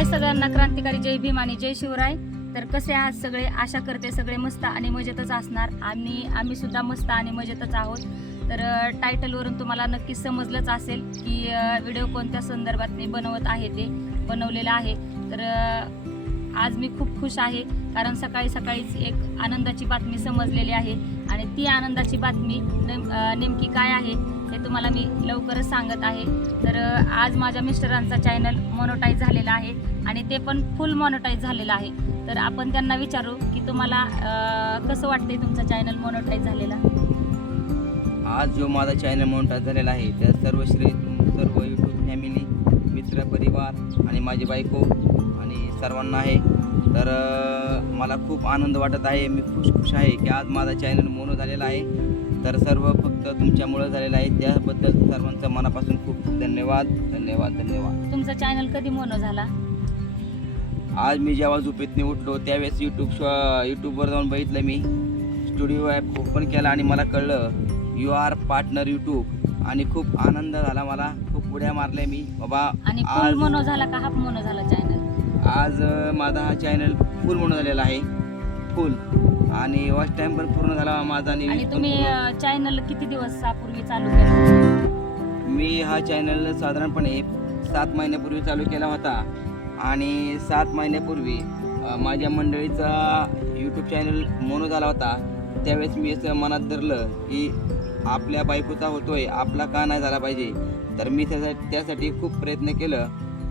हाय सगळ्यांना क्रांतिकारी जय भीम आणि जय शिवराय. तर कसे आहात सगळे? आशा करते सगळे मस्त आणि मजेतच असणार. आणि आम्ही सुद्धा मस्त आणि मजेतच आहोत. तर टायटलवरून तुम्हाला नक्कीच समजलंच असेल की व्हिडिओ कोणत्या संदर्भात मी बनवत आहे ते बनवलेलं आहे. तर आज मी खूप खुश आहे कारण सकाळी सकाळीच एक आनंदाची बातमी समजलेली आहे. आणि ती आनंदाची बातमी नेम नेमकी काय आहे हे तुम्हाला मी लवकरच सांगत आहे. तर आज माझ्या मिस्टरांचा चॅनल मोनोटाईज झालेला आहे. आणि ते पण फुल मोनोटाईज झालेलं आहे. तर आपण त्यांना विचारू की तुम्हाला कसं वाटतंय तुमचा चॅनल मोनोटाईज झालेला? आज जो माझा चॅनल मोनटाईज झालेला आहे त्या सर्व श्री सर्व यूट्यूब फॅमिली मित्र परिवार आणि माझी बायको आणि सर्वांना आहे. तर मला खूप आनंद वाटत आहे. मी खुश खुश आहे की आज माझा चॅनल मोनो झालेला आहे. तर सर्व फक्त तुमच्यामुळं झालेलं आहे. त्याबद्दल सर्वांचं मनापासून खूप धन्यवाद धन्यवाद धन्यवाद. तुमचा चॅनल कधी मोनो झाला? आज मी जेव्हा झोपेतनी उठलो त्यावेळेस यूट्यूब यूट्यूबवर जाऊन बघितलं मी. स्टुडिओ ॲप ओपन केला आणि मला कळलं यू आर पार्टनर यूट्यूब आणि खूप आनंद झाला मला. खूप उड्या मारल्या मी. बाबा आणि फुल आज मोनो झाला का? हाफ मोनो झाला चॅनल आज माझा हा चॅनल फुल म्हणून झालेला आहे. फुल आणि वॉच टाइम पण पूर्ण झाला माझा आणि तुम्ही. चॅनल किती दिवस पूर्वी चालू केला मी हा चॅनल साधारणपणे सात महिन्यापूर्वी चालू केला होता. आणि सात महिन्यापूर्वी माझ्या मंडळीचा यूट्यूब चॅनल मोनो झाला होता. त्यावेळेस मी असं मनात धरलं की आपल्या बायकोचा होतोय आपला का नाही झाला पाहिजे? तर मी त्यासाठी त्यासाठी खूप प्रयत्न केलं.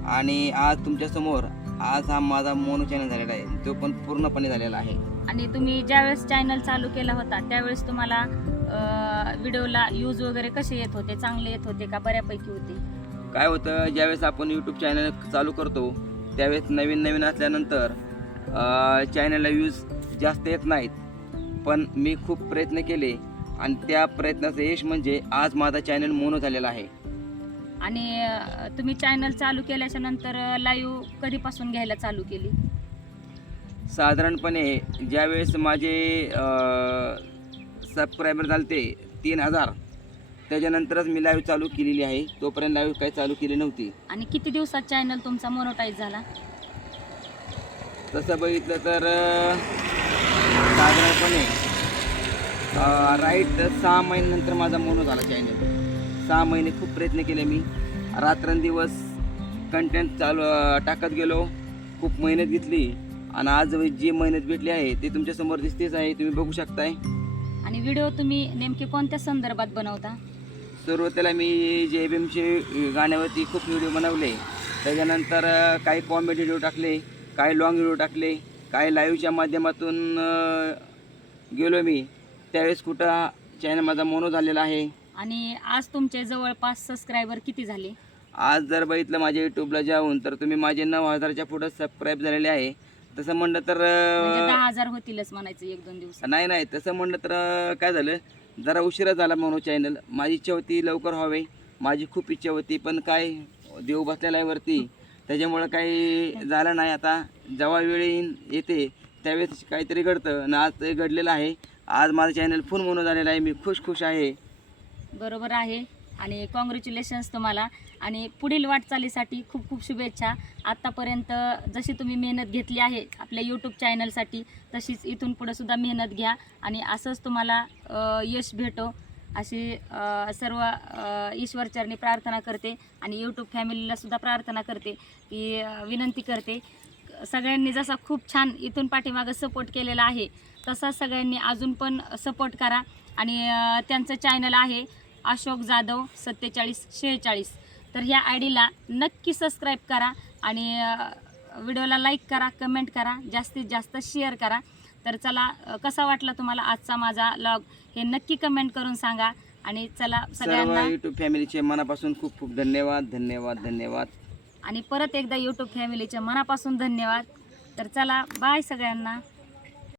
आणि आज तुमच्यासमोर आज हा माझा मोनो चॅनल झालेला आहे. तो पण पूर्णपणे झालेला आहे. आणि तुम्ही ज्यावेळेस चॅनल चालू केला होता त्यावेळेस तुम्हाला व्हिडिओला यूज वगैरे कसे येत होते? चांगले येत होते का बऱ्यापैकी होते? काय होतं ज्यावेळेस आपण यूट्यूब चॅनल चालू करतो त्यावेळेस नवीन नवीन असल्यानंतर चॅनलला व्ह्यूज जास्त येत नाहीत. पण मी खूप प्रयत्न केले आणि त्या प्रयत्नाचं यश म्हणजे आज माझा चॅनल मोनो झालेला आहे. आणि तुम्ही चॅनल चालू केल्याच्यानंतर लाईव्ह कधीपासून घ्यायला चालू केली? साधारणपणे ज्यावेळेस माझे सबस्क्रायबर झालते तीन हजार. त्याच्यानंतरच मी लाईव्ह चालू केलेली आहे. तोपर्यंत लाईव्ह काही चालू केली नव्हती. आणि किती दिवसात चॅनल तुमचा मोनोटाईज झाला? तसं बघितलं तर साधारणपणे राईट सहा महिन्यानंतर माझा मोनो झाला चॅनल सहा महिने खूप प्रयत्न केले मी. रात्रंदिवस कंटेंट चालू टाकत गेलो. खूप मेहनत घेतली. आणि आज जी मेहनत भेटली आहे ते तुमच्यासमोर दिसतेच आहे. तुम्ही बघू शकताय. आणि व्हिडिओ तुम्ही नेमके कोणत्या संदर्भात बनवता? सुरुवातीला मी जे बी एमचे गाण्यावरती खूप व्हिडिओ बनवले. त्याच्यानंतर काही कॉमेडी व्हिडिओ टाकले काही लॉंग व्हिडिओ टाकले काही लाईव्हच्या माध्यमातून गेलो मी. त्यावेळेस कुठं चॅनल माझा मोनो झालेला आहे. आणि आज तुमचे जवळपास सबस्क्रायबर किती झाले? आज जर बघितलं माझ्या यूट्यूबला जाऊन तर तुम्ही माझे नऊ हजारच्या पुढं सबस्क्राईब झालेले आहे. तसं म्हणलं तर म्हणजे दहा हजार होतीलच म्हणायचं एक दोन दिवस नाही नाही तसं म्हणलं तर काय झालं? जरा उशिरा झाला म्हणून चॅनल माझी इच्छा होती लवकर व्हावे. माझी खूप इच्छा होती पण काय देव बसलेला आहे वरती. त्याच्यामुळं काही झालं नाही. आता जेव्हा वेळ येईन येते त्यावेळेस काहीतरी घडतं. आणि आज ते घडलेलं आहे. आज माझं चॅनल फुल म्हणून झालेलं आहे. मी खुश खुश आहे. बरोबर आहे. आणि कॉंग्रॅच्युलेशन्स तुम्हाला. आणि पुढील वाटचालीसाठी खूप खूप शुभेच्छा. आत्तापर्यंत जशी तुम्ही मेहनत घेतली आहे आपल्या यूट्यूब चॅनलसाठी तशीच इथून पुढंसुद्धा मेहनत घ्या आणि असंच तुम्हाला यश भेटो अशी सर्व ईश्वरचरणी प्रार्थना करते आणि यूट्यूब फॅमिलीलासुद्धा प्रार्थना करते की विनंती करते. सगळ्यांनी जसा खूप छान इथून पाठीमागं सपोर्ट केलेला आहे तसा सगळ्यांनी अजून पण सपोर्ट करा. आणि त्यांचं चॅनल आहे अशोक जाधव सत्तेचाळीस शेहेचाळीस. तर ह्या आय डीला नक्की सबस्क्राईब करा आणि व्हिडिओला लाईक करा कमेंट करा जास्तीत जास्त शेअर करा. तर चला कसा वाटला तुम्हाला आजचा माझा लॉग हे नक्की कमेंट करून सांगा आणि चला सगळ्यांना यूट्यूब फॅमिलीचे मनापासून खूप खूप धन्यवाद धन्यवाद धन्यवाद. आणि परत एकदा यूट्यूब फॅमिलीच्या मनापासून धन्यवाद. तर चला बाय सगळ्यांना.